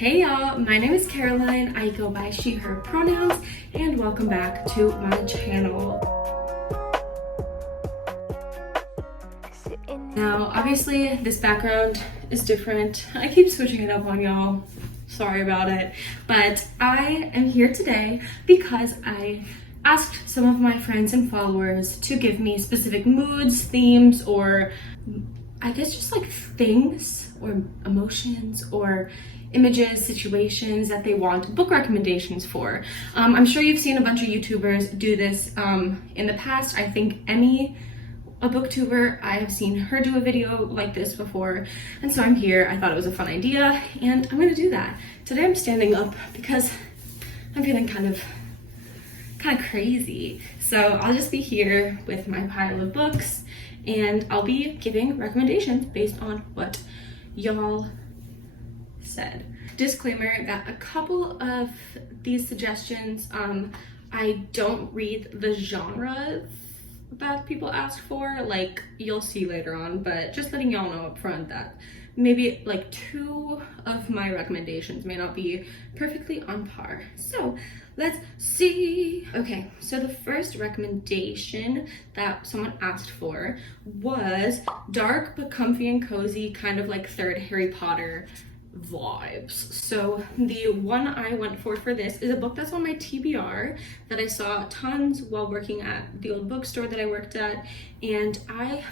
Hey y'all, my name is Caroline. I go by she, her pronouns, and welcome back to my channel. Now, obviously, this background is different. I keep switching it up on y'all. Sorry about it. But I am here today because I asked some of my friends and followers to give me specific moods, themes, or I guess just like things or emotions or images, situations that they want book recommendations for. I'm sure you've seen a bunch of YouTubers do this in the past. I think Emmy, a booktuber, I have seen her do a video like this before, and so I'm here. I thought it was a fun idea, and I'm gonna do that. Today I'm standing up because I'm feeling kind of crazy. So I'll just be here with my pile of books, and I'll be giving recommendations based on what y'all said. Disclaimer that a couple of these suggestions, I don't read the genre that people ask for, like you'll see later on, but just letting y'all know up front that maybe like 2 of my recommendations may not be perfectly on par. So let's see. Okay, so the first recommendation that someone asked for was dark but comfy and cozy, kind of like third Harry Potter vibes. So the one I went for this is a book that's on my TBR that I saw tons while working at the old bookstore that I worked at, and I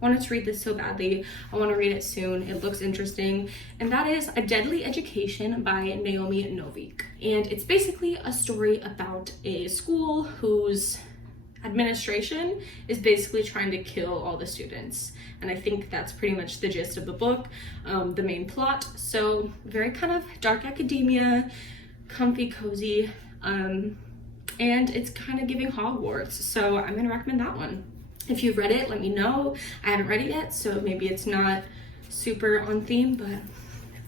wanted to read this so badly. I want to read it soon. It looks interesting, and that is A Deadly Education by Naomi Novik. And it's basically a story about a school whose administration is basically trying to kill all the students, and I think that's pretty much the gist of the book, the main plot. So very kind of dark academia, comfy, cozy, and it's kind of giving Hogwarts, so I'm gonna recommend that one. If you've read it, let me know. I haven't read it yet, so maybe it's not super on theme, but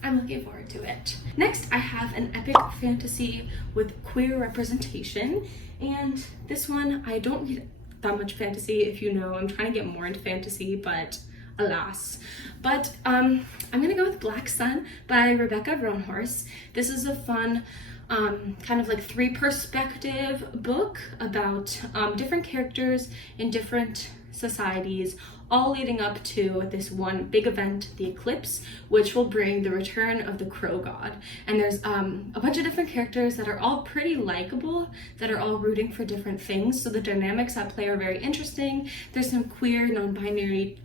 I'm looking forward to it. Next, I have an epic fantasy with queer representation, and this one, I don't read that much fantasy, if you know. I'm trying to get more into fantasy, but alas. But I'm gonna go with Black Sun by Rebecca Roanhorse. This is a fun, kind of like 3 perspective book about different characters in different societies, all leading up to this one big event, the eclipse, which will bring the return of the crow god. And there's a bunch of different characters that are all pretty likable, that are all rooting for different things, so the dynamics at play are very interesting. There's some queer, non-binary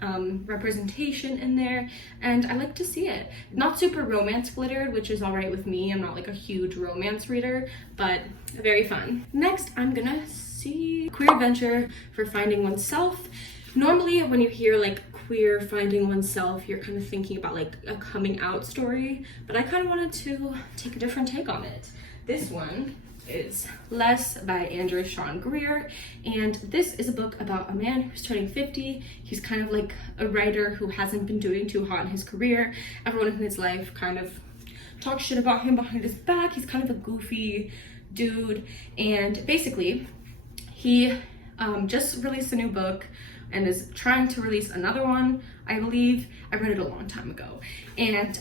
representation in there, and I like to see it. Not super romance glittered, which is all right with me. I'm not like a huge romance reader, but very fun. Next, I'm gonna see Queer Adventure for Finding Oneself. Normally when you hear like queer finding oneself, you're kind of thinking about like a coming out story, but I kind of wanted to take a different take on it. This one is Less by Andrew Sean Greer, and this is a book about a man who's turning 50. He's kind of like a writer who hasn't been doing too hot in his career. Everyone in his life kind of talks shit about him behind his back. He's kind of a goofy dude, and basically he just released a new book and is trying to release another one, I believe. I read it a long time ago. And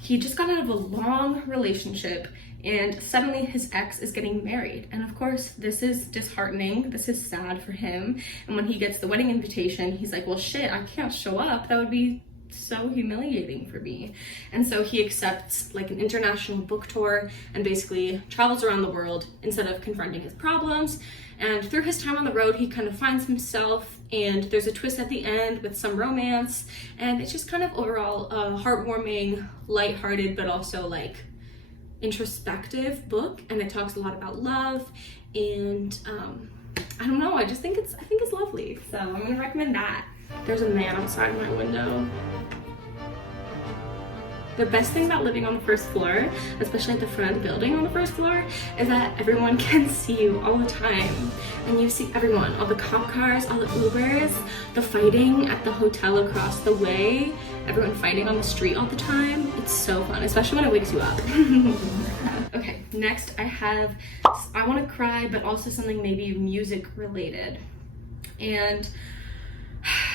he just got out of a long relationship, and suddenly his ex is getting married. And of course, this is disheartening. This is sad for him. And when he gets the wedding invitation, he's like, well, shit, I can't show up. That would be so humiliating for me. And so he accepts like an international book tour and basically travels around the world instead of confronting his problems. And through his time on the road, he kind of finds himself, and there's a twist at the end with some romance, and it's just kind of overall a heartwarming, lighthearted, but also like introspective book. And it talks a lot about love, and I don't know, I think it's lovely. So I'm gonna recommend that. There's a man outside my window. The best thing about living on the first floor, especially at the front of the building on the first floor, is that everyone can see you all the time. And you see everyone, all the cop cars, all the Ubers, the fighting at the hotel across the way, everyone fighting on the street all the time. It's so fun, especially when it wakes you up. Okay, next I have I Want to Cry, but also something maybe music related. And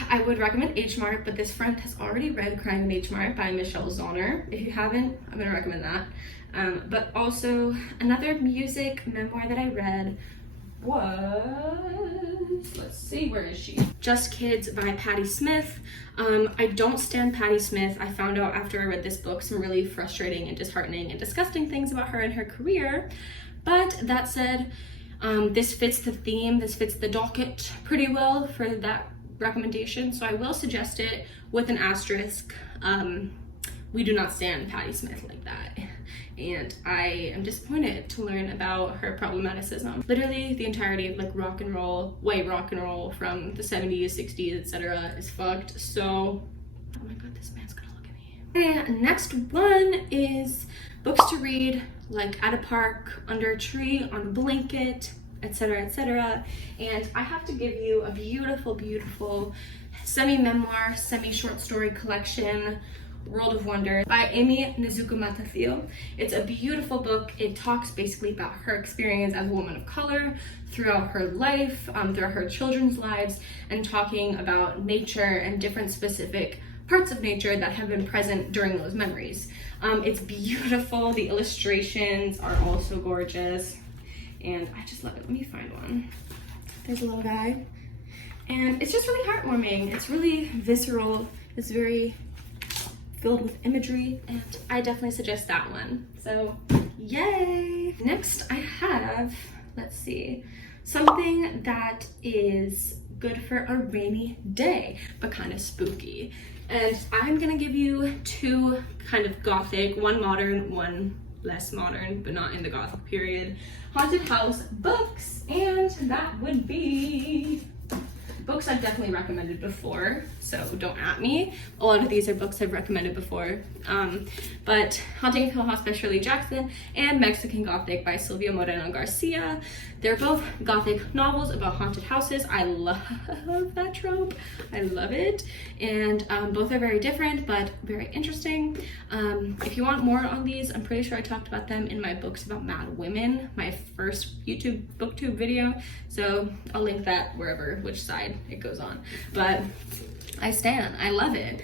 I would recommend H Mart, but this friend has already read Crime in H Mart by Michelle Zauner. If you haven't, I'm gonna recommend that. But also another music memoir that I read was, let's see, where is she? Just Kids by Patti Smith. I don't stand Patti Smith. I found out after I read this book some really frustrating and disheartening and disgusting things about her and her career. But that said, this fits the theme, this fits the docket pretty well for that recommendation, so I will suggest it with an asterisk. We do not stand Patti Smith like that, and I am disappointed to learn about her problematicism. Literally the entirety of like rock and roll from the 70s, 60s, etc. is fucked. So, oh my god, this man's gonna look at me. Okay, next one is books to read like at a park, under a tree, on a blanket, etc., etc. And I have to give you a beautiful, beautiful semi-memoir, semi-short story collection, World of Wonder by Amy Nezuko-Matafio. It's a beautiful book. It talks basically about her experience as a woman of color throughout her life, throughout her children's lives, and talking about nature and different specific parts of nature that have been present during those memories. It's beautiful. The illustrations are also gorgeous, and I just love it. Let me find one. There's a little guy, and it's just really heartwarming. It's really visceral. It's very filled with imagery, and I definitely suggest that one. So yay! Next I have, let's see, something that is good for a rainy day but kind of spooky. And I'm gonna give you two kind of gothic, one modern, one less modern, but not in the gothic period, haunted house books, and that would be books I've definitely recommended before, so don't at me. A lot of these are books I've recommended before. But Haunting of Hill House by Shirley Jackson and Mexican Gothic by Silvia Moreno-Garcia. They're both gothic novels about haunted houses. I love that trope. I love it. And both are very different, but very interesting. If you want more on these, I'm pretty sure I talked about them in my Books About Mad Women, my first YouTube booktube video. So I'll link that wherever, which side it goes on. But I stand, I love it.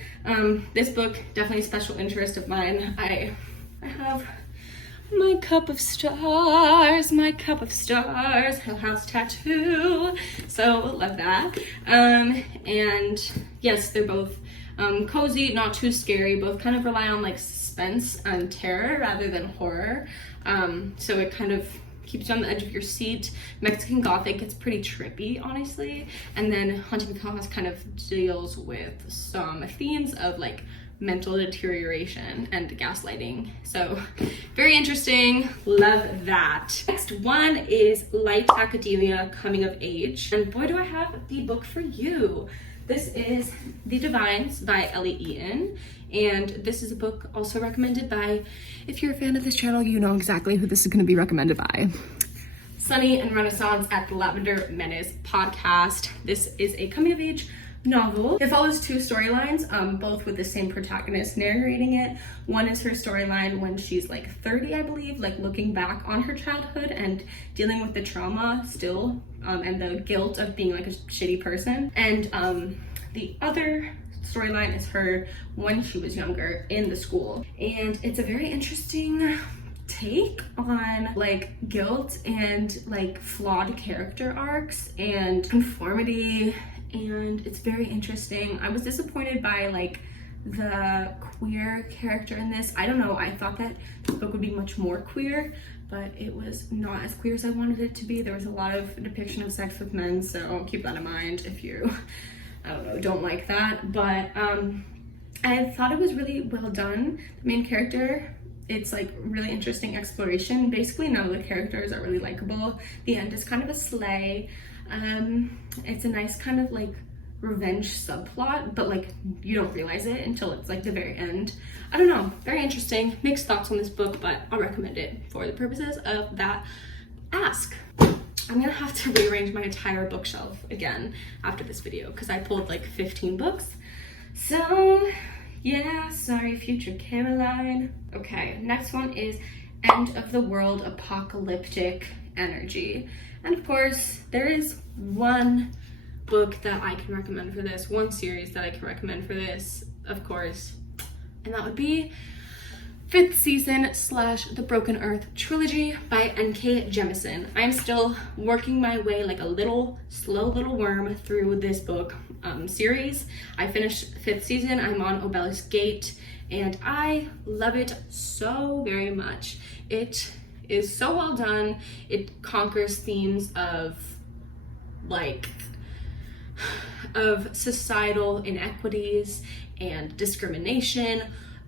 This book, definitely a special interest of mine. I have my cup of stars, Hill House tattoo. So love that. And yes, they're both cozy, not too scary, both kind of rely on like suspense and terror rather than horror. So it kind of keeps you on the edge of your seat. Mexican Gothic gets pretty trippy, honestly. And then Haunting of Hill House kind of deals with some themes of like mental deterioration and gaslighting. So very interesting, love that. Next one is Light Academia Coming of Age. And boy, do I have the book for you. This is The Divines by Ellie Eaton. And this is a book also recommended by, if you're a fan of this channel, you know exactly who this is going to be recommended by. Sunny and Renaissance at the Lavender Menace podcast. This is a coming of age novel. It follows two storylines, both with the same protagonist narrating it. One is her storyline when she's like 30, I believe, like looking back on her childhood and dealing with the trauma still, and the guilt of being like a shitty person. And the other storyline is her when she was younger in the school. And it's a very interesting take on like guilt and like flawed character arcs and conformity, and it's very interesting. I was disappointed by like the queer character in this. I don't know, I thought that the book would be much more queer, but it was not as queer as I wanted it to be. There was a lot of depiction of sex with men, so keep that in mind if you, I don't know, don't like that. But I thought it was really well done. The main character, it's like really interesting exploration. Basically none of the characters are really likable. The end is kind of a slay. It's a nice kind of like revenge subplot, but like you don't realize it until it's like the very end. I don't know, very interesting. Mixed thoughts on this book, but I'll recommend it for the purposes of that ask. I'm gonna have to rearrange my entire bookshelf again after this video because I pulled like 15 books. So yeah, sorry future Caroline. Okay, next one is End of the World Apocalyptic Energy. And of course, there is one book that I can recommend for this, one series that I can recommend for this, of course, and that would be 5th season / The Broken Earth trilogy by N.K. Jemisin. I'm still working my way like a slow little worm through this book series. I finished 5th season. I'm on Obelisk Gate, and I love it so very much. It is so well done. It conquers themes of societal inequities and discrimination,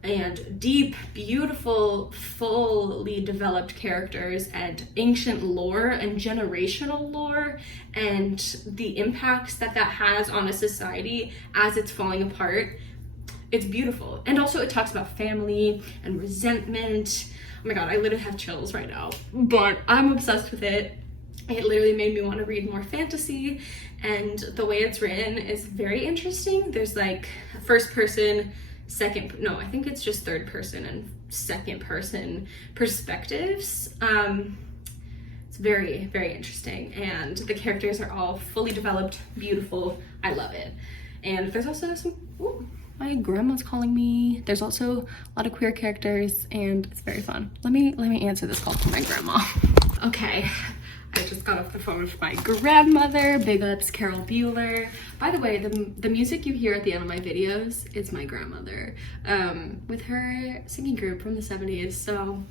and deep, beautiful, fully developed characters, and ancient lore and generational lore, and the impacts that has on a society as it's falling apart. It's beautiful. And also it talks about family and resentment. Oh my god, I literally have chills right now, but I'm obsessed with it. It literally made me want to read more fantasy, and the way it's written is very interesting. There's like first person, I think it's just third person and second person perspectives. It's very, very interesting, and the characters are all fully developed, beautiful. I love it. And there's also my grandma's calling me. There's also a lot of queer characters, and it's very fun. Let me answer this call from my grandma. Okay, I just got off the phone with my grandmother. Big ups, Carol Bueller. By the way, the music you hear at the end of my videos is my grandmother, with her singing group from the 70s. So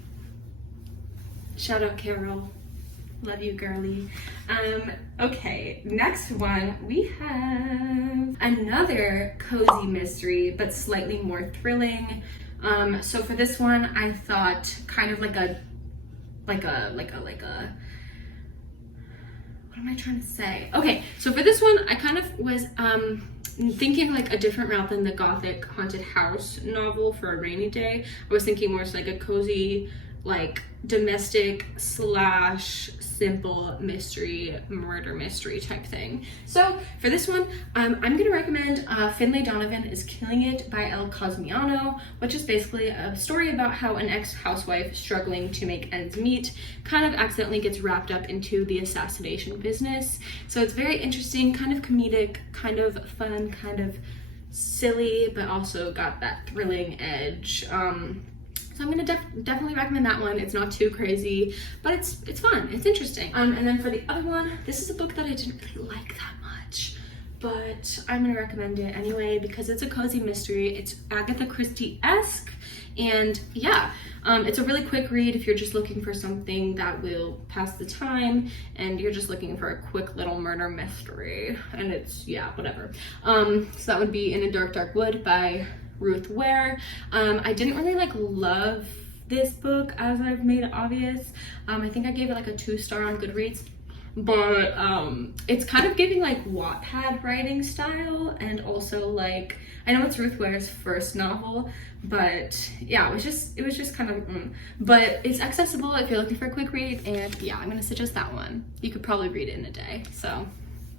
shout out Carol. Love you, girly. Okay, next one, we have another cozy mystery, but slightly more thrilling. So for this one, I thought kind of like a what am I trying to say? Okay, so for this one, I kind of was thinking like a different route than the gothic haunted house novel for a rainy day. I was thinking more like a cozy, like domestic / simple mystery, murder mystery type thing. So for this one, I'm gonna recommend Finlay Donovan is Killing It by El Cosmiano, which is basically a story about how an ex-housewife struggling to make ends meet kind of accidentally gets wrapped up into the assassination business. So it's very interesting, kind of comedic, kind of fun, kind of silly, but also got that thrilling edge. So I'm gonna definitely recommend that one. It's not too crazy, but it's fun, it's interesting. And then for the other one, this is a book that I didn't really like that much, but I'm gonna recommend it anyway because it's a cozy mystery. It's Agatha Christie-esque, and yeah, it's a really quick read if you're just looking for something that will pass the time and you're just looking for a quick little murder mystery, and it's, yeah, whatever. So that would be In a Dark, Dark Wood by Ruth Ware. I didn't really love this book, as I've made it obvious. I think I gave it like a 2-star on Goodreads, but it's kind of giving like Wattpad writing style, and also like, I know it's Ruth Ware's first novel, but yeah, it was just kind of but it's accessible if you're looking for a quick read, and yeah, I'm gonna suggest that one. You could probably read it in a day, so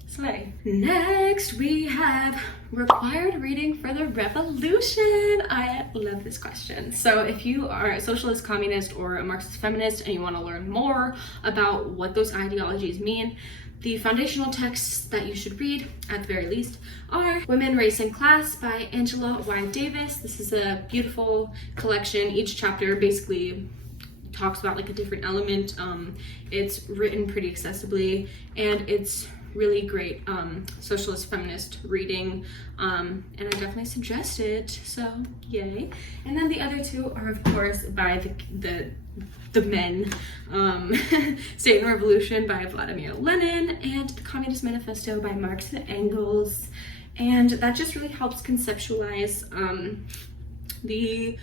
slay. Next, we have required reading for the revolution. I love this question. So if you are a socialist, communist, or a Marxist feminist and you want to learn more about what those ideologies mean, the foundational texts that you should read, at the very least, are Women, Race, and Class by Angela Y. Davis. This is a beautiful collection. Each chapter basically talks about like a different element. It's written pretty accessibly, and it's really great socialist feminist reading, and I definitely suggest it, so yay. And then the other two are of course by the men, State and Revolution by Vladimir Lenin, and The Communist Manifesto by Marx and Engels, and that just really helps conceptualize the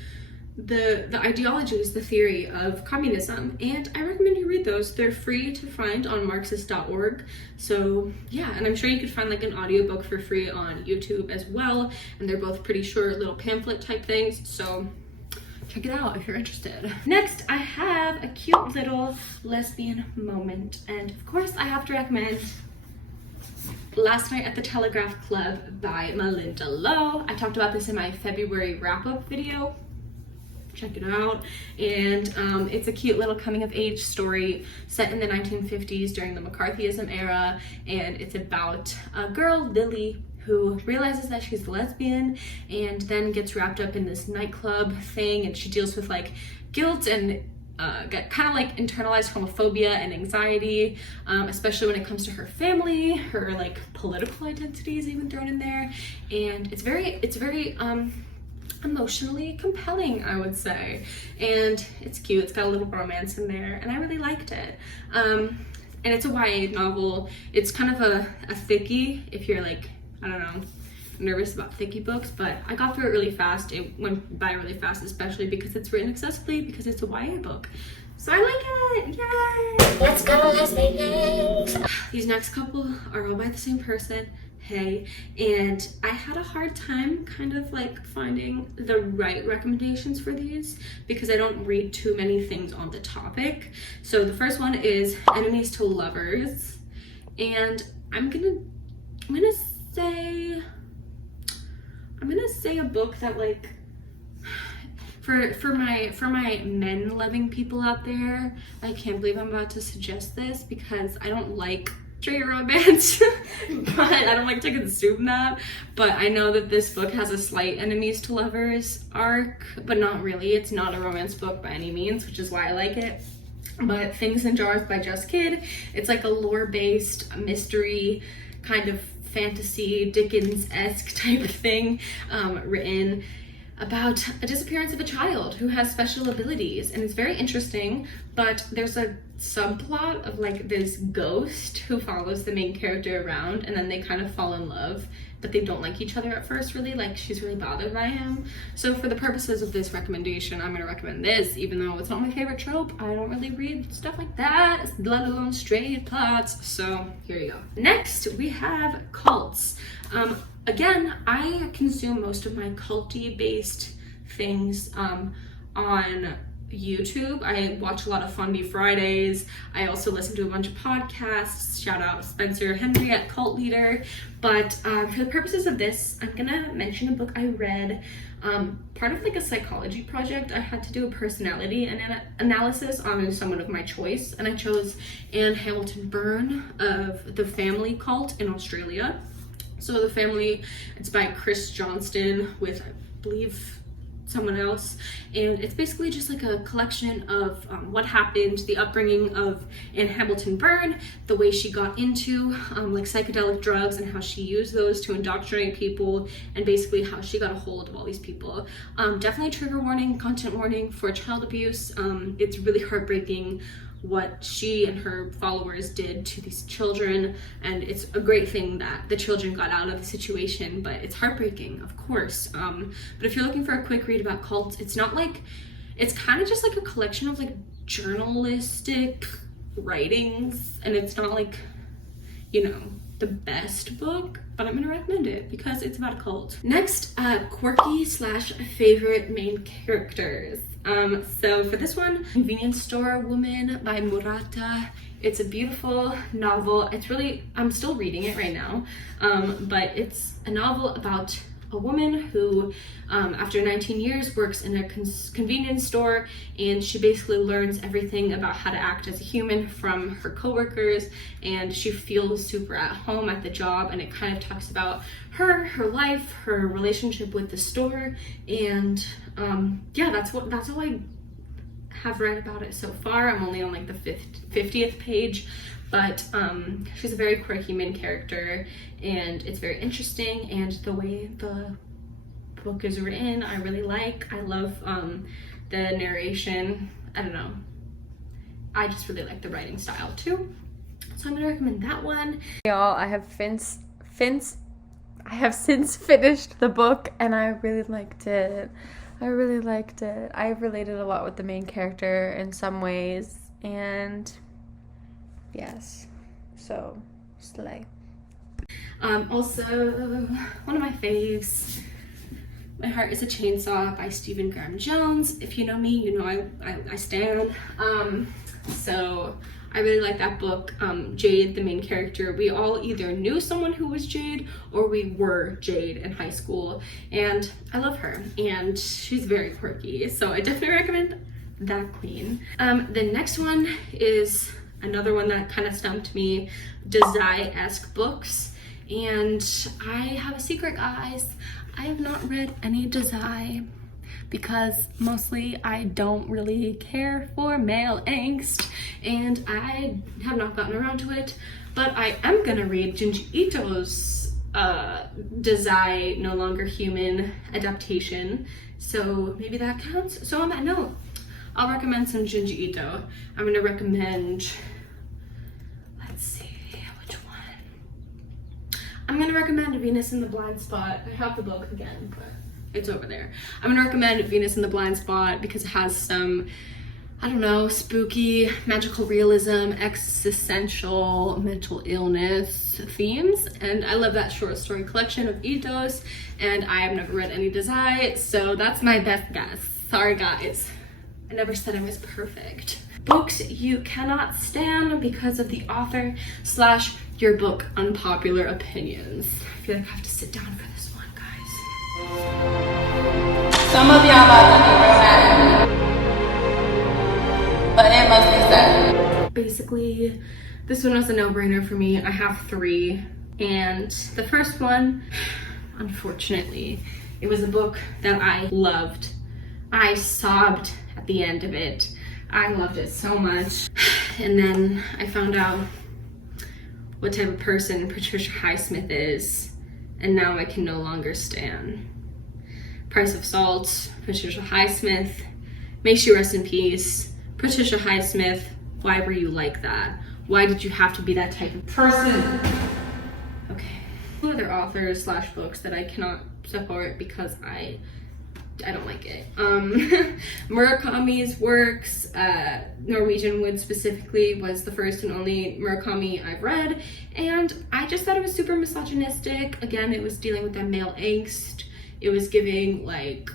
ideologies, the theory of communism, and I recommend you read those. They're free to find on Marxist.org, so yeah, and I'm sure you could find like an audiobook for free on YouTube as well, and they're both pretty short little pamphlet type things, so check it out if you're interested. Next, I have a cute little lesbian moment, and of course I have to recommend Last Night at the Telegraph Club by Melinda Lowe. I talked about this in my February wrap-up video. check it out. And it's a cute little coming of age story set in the 1950s during the McCarthyism era, and it's about a girl, Lily, who realizes that she's a lesbian and then gets wrapped up in this nightclub thing, and she deals with like guilt and kind of like internalized homophobia and anxiety, especially when it comes to her family. Her like political identity is even thrown in there, and it's very emotionally compelling, I would say, and it's cute. It's got a little romance in there, and I really liked it. And it's a YA novel. It's kind of a thickie if you're like, I don't know, nervous about thickie books, but I got through it really fast. It went by really fast, especially because it's written accessibly, because it's a YA book. So I like it. Yay! Let's go, lesbians! These next couple are all by the same person. Hey, and I had a hard time kind of like finding the right recommendations for these because I don't read too many things on the topic. So the first one is Enemies to Lovers, and I'm gonna say a book that like for my men loving people out there, I can't believe I'm about to suggest this because I don't like straight romance, but I don't like to consume that. But I know that this book has a slight enemies to lovers arc, but not really. It's not a romance book by any means, which is why I like it. But Things in Jars by Just Kid, it's like a lore-based mystery kind of fantasy Dickens-esque type of thing, written about a disappearance of a child who has special abilities, and it's very interesting. But there's a subplot of like this ghost who follows the main character around, and then they kind of fall in love, but they don't like each other at first really. Like, she's really bothered by him. So for the purposes of this recommendation, I'm gonna recommend this, even though it's not my favorite trope. I don't really read stuff like that, let alone straight plots. So here you go. Next we have cults. Again, I consume most of my culty based things on YouTube. I watch a lot of Fundy Fridays. I also listen to a bunch of podcasts. Shout out Spencer Henry at Cult Leader. But for the purposes of this, I'm gonna mention a book I read. Part of like a psychology project, I had to do a personality analysis on someone of my choice, and I chose Anne Hamilton Byrne of The Family Cult in Australia. So The Family, it's by Chris Johnston with, I believe, someone else, and it's basically just like a collection of what happened, the upbringing of Anne Hamilton Byrne, the way she got into like psychedelic drugs and how she used those to indoctrinate people, and basically how she got a hold of all these people. Definitely trigger warning, content warning for child abuse. It's really heartbreaking what she and her followers did to these children, and it's a great thing that the children got out of the situation, but it's heartbreaking, of course. But if you're looking for a quick read about cults, it's not like, it's kind of just like a collection of like journalistic writings, and it's not like, you know, the best book, but I'm gonna recommend it because it's about a cult. Next, quirky / favorite main characters. So for this one, Convenience Store Woman by Murata. It's a beautiful novel. It's really, I'm still reading it right now, but it's a novel about a woman who, after 19 years, works in a convenience store, and she basically learns everything about how to act as a human from her coworkers, and she feels super at home at the job, and it kind of talks about her life, her relationship with the store, and yeah, that's all I have read about it so far. I'm only on like the 50th page, but she's a very quirky main character, and it's very interesting, and the way the book is written I really like. I love the narration. I don't know, I just really like the writing style too, so I'm gonna recommend that one. Y'all, I have since finished the book, and I really liked it. I related a lot with the main character in some ways, and yes, so slay. Also, one of my faves, My Heart is a Chainsaw by Stephen Graham Jones. If you know me, you know I stand. So I really like that book. Jade, the main character, we all either knew someone who was Jade or we were Jade in high school, and I love her, and she's very quirky, so I definitely recommend that queen. The next one is another one that kind of stumped me, yaaay-esque books, and I have a secret, guys. I have not read any yaaay because mostly I don't really care for male angst, and I have not gotten around to it, but I am gonna read Junji Ito's yaaay No Longer Human adaptation, so maybe that counts. So on that note, I'll recommend some Junji Ito. I'm gonna recommend, let's see, which one? I'm gonna recommend Venus in the Blind Spot. I have the book again, but it's over there. I'm gonna recommend Venus in the Blind Spot because it has some, I don't know, spooky, magical realism, existential, mental illness themes, and I love that short story collection of Ito's, and I have never read any yaaay, so that's my best guess. Sorry guys, I never said I was perfect. Books you cannot stand because of the author / your book unpopular opinions. I feel like I have to sit down for this one, guys. Some of y'all about to be real mad, but it must be said. Basically, this one was a no-brainer for me. I have 3, and the first one, unfortunately, it was a book that I loved. I sobbed at the end of it. I loved it so much. And then I found out what type of person Patricia Highsmith is, and now I can no longer stand. Price of Salt, Patricia Highsmith. May she rest in peace. Patricia Highsmith, why were you like that? Why did you have to be that type of person? Okay. Other authors / books that I cannot support because I don't like it. Murakami's works, Norwegian Wood specifically, was the first and only Murakami I've read, and I just thought it was super misogynistic. Again, it was dealing with that male angst. It was giving like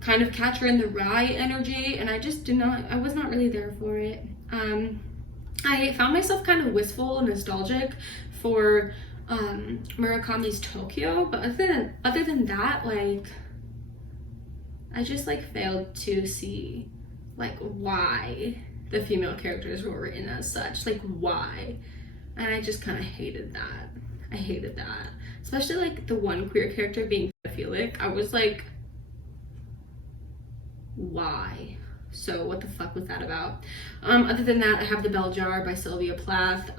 kind of Catcher in the Rye energy, and I just I was not really there for it. I found myself kind of wistful and nostalgic for Murakami's Tokyo, but other than that, like, I just like failed to see like why the female characters were written as such, like why, and I just kind of hated that. I hated that, especially like the one queer character being pedophilic. I was like, why? So what the fuck was that about? Other than that, I have The Bell Jar by Sylvia Plath.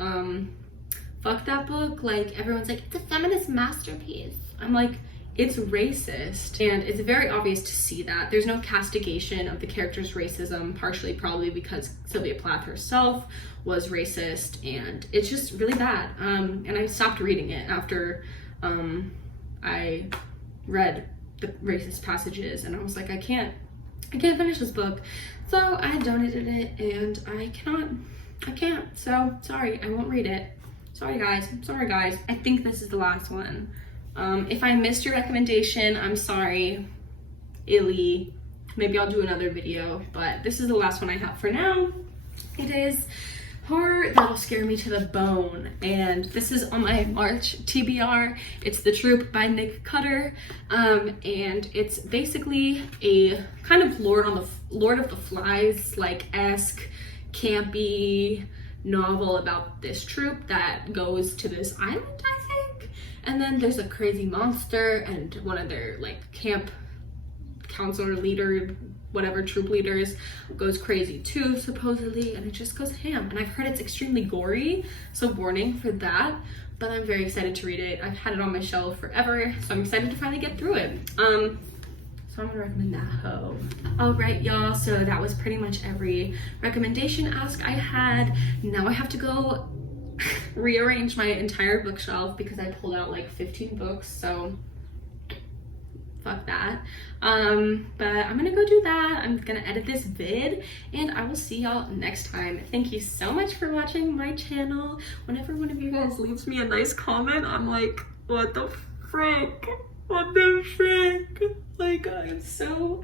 Fuck that book. Like, everyone's like, it's a feminist masterpiece. I'm like, it's racist, and it's very obvious to see that. There's no castigation of the character's racism, partially probably because Sylvia Plath herself was racist, and it's just really bad. And I stopped reading it after I read the racist passages, and I was like, I can't finish this book. So I donated it, and I can't. So sorry, I won't read it. Sorry guys. I think this is the last one. If I missed your recommendation, I'm sorry. Illy. Maybe I'll do another video, but this is the last one I have for now. It is horror that'll scare me to the bone, and this is on my March TBR. It's The Troop by Nick Cutter, and it's basically a kind of Lord of the Flies like esque campy novel about this troop that goes to this island, I think, and then there's a crazy monster, and one of their like camp counselor leader, whatever, troop leaders goes crazy too, supposedly, and it just goes ham. And I've heard it's extremely gory, so warning for that, but I'm very excited to read it. I've had it on my shelf forever, so I'm excited to finally get through it. So I'm gonna recommend that hoe. All right, y'all, so that was pretty much every recommendation ask I had. Now I have to go rearrange my entire bookshelf because I pulled out like 15 books, so fuck that. But I'm gonna go do that. I'm gonna edit this vid, and I will see y'all next time. Thank you so much for watching my channel. Whenever one of you guys leaves me a nice comment, I'm like, what the frick? What the frick? Like, I'm so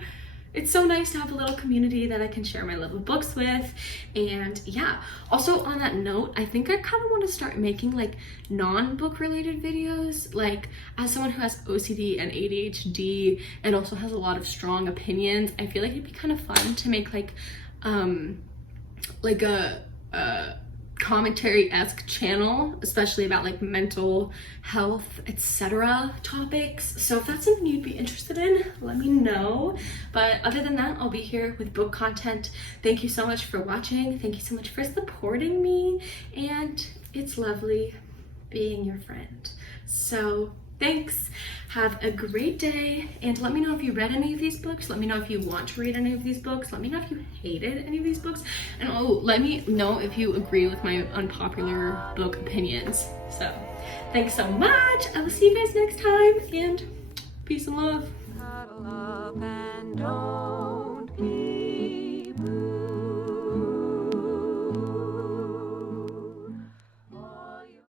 it's so nice to have a little community that I can share my love of books with. And yeah, also on that note, I think I kind of want to start making like non-book related videos. Like, as someone who has OCD and ADHD and also has a lot of strong opinions, I feel like it'd be kind of fun to make like a commentary-esque channel, especially about like mental health, etc. topics. So if that's something you'd be interested in, let me know. But other than that, I'll be here with book content. Thank you so much for watching. Thank you so much for supporting me, and it's lovely being your friend. So thanks. Have a great day, and let me know if you read any of these books. Let me know if you want to read any of these books. Let me know if you hated any of these books, and let me know if you agree with my unpopular book opinions. So thanks so much. I will see you guys next time, and peace and love.